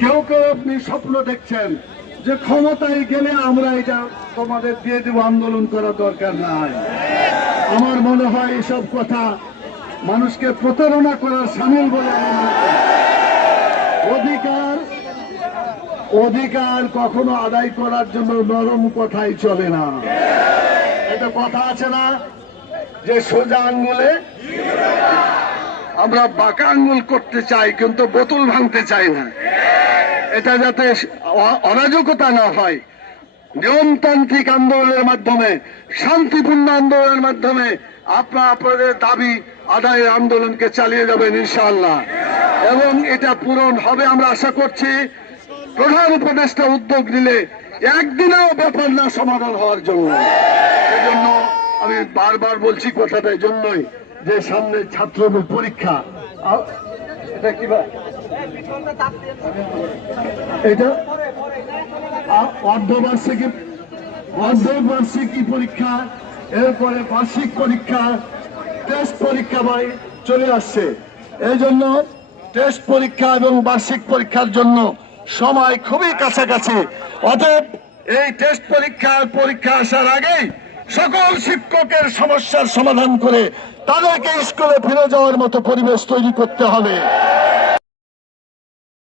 কেউ কেউ আপনি স্বপ্ন দেখছেন যে ক্ষমতায় গেলে আমরা এটা তোমাদের দিয়ে দেব, আন্দোলন করার দরকার নাই। আমার মনে হয় এসব কথা মানুষকে প্রতারণা করার সামিল বলে আমি মনে করি। অধিকার কখনো আদায় করার জন্য নরম কথাই চলে না। এটা কথা আছে না যে সোজা আঙ্গুলে, আমরা বাঁকা আঙ্গুল করতে চাই কিন্তু বোতল ভাঙতে চাই না। এটা যাতে অরাজকতা না হয়, নিয়মতান্ত্রিক আন্দোলনের মাধ্যমে, শান্তিপূর্ণ আন্দোলনের মাধ্যমে আপনাদের দাবি আদায়ের আন্দোলনকে চালিয়ে যাবেন ইনশাআল্লাহ, এবং এটা পূরণ হবে আমরা আশা করছি। প্রধান উপদেষ্টা উদ্যোগ নিলে একদিনেও ব্যাপার না সমাধান হওয়ার জন্য। সেজন্য আমি বারবার বলছি কথাটা এই জন্যই যে সামনে ছাত্র পরীক্ষা, এটা কি এটা অর্ধবার্ষিকী পরীক্ষা, এরপরে বার্ষিক পরীক্ষা, টেস্ট পরীক্ষা চলে আসছে। এই জন্য টেস্ট পরীক্ষা এবং বার্ষিক পরীক্ষার জন্য সময় খুবই কাছাকাছি। অতএব এই টেস্ট পরীক্ষা আসার আগেই সকল শিক্ষকের সমস্যার সমাধান করে তাদেরকে স্কুলে ফিরে যাওয়ার মতো পরিবেশ তৈরি করতে হবে।